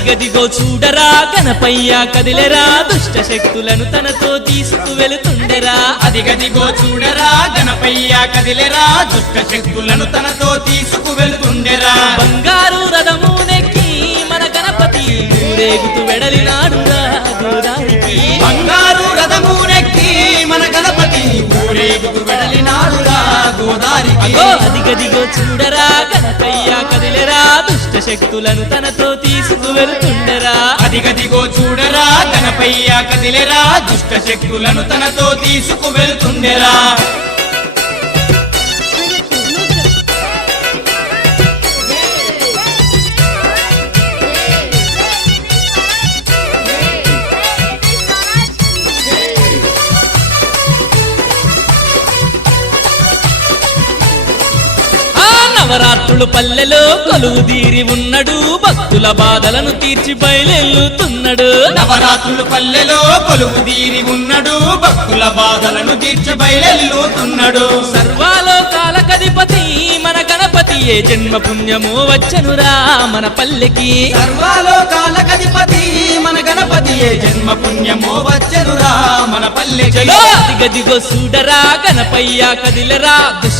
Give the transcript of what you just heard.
అదిగదిగో చూడరా గణపయ్య కదిలెరా దుష్ట శక్తులను తనతో తీసుకువెళుతుండెరా అదిగదిగో చూడరా గణపయ్య కదిలెరా దుష్ట శక్తులను తనతో తీసుకువెళ్తుండెరా బంగారు రథము నెక్కి మన గణపతి ఊరేగుతూ వెడలినాడురా గోదారికి బంగారు రథము నెక్కి మన గణపతి ఊరేగుతూ వెడలినాడురా గోదారికి అగో అదిగదిగో చూడరా గణపయ్య కదిలెరా దుష్ట శక్తులను తనతో తీసుకువెళుతుండెరా అదిగదిగో చూడరా గణపయ్య కదిలెరా దుష్ట శక్తులను తనతో తీసుకువెళ్తుండెరా నవరాత్రులు పల్లెలో కొలువుదీరి ఉన్నాడు భక్తుల బాధలను తీర్చి బయలెల్లుతున్నాడు నవరాత్రులు పల్లెలో కొలువుదీరి ఉన్నాడు భక్తుల బాధలను తీర్చి బయలెల్లుతున్నాడు సర్వాలోకాలకధిపతి మన గణపతి ఏ జన్మ పుణ్యమో వచ్చనురా మన పల్లెకి సర్వాలోకాలకధిపతి మన గణపతి ఏ జన్మ పుణ్యమో వచ్చనురా మన పల్లెకి అదిగదిగో చూడరా గణపయ్య కదిలరా దుష్ట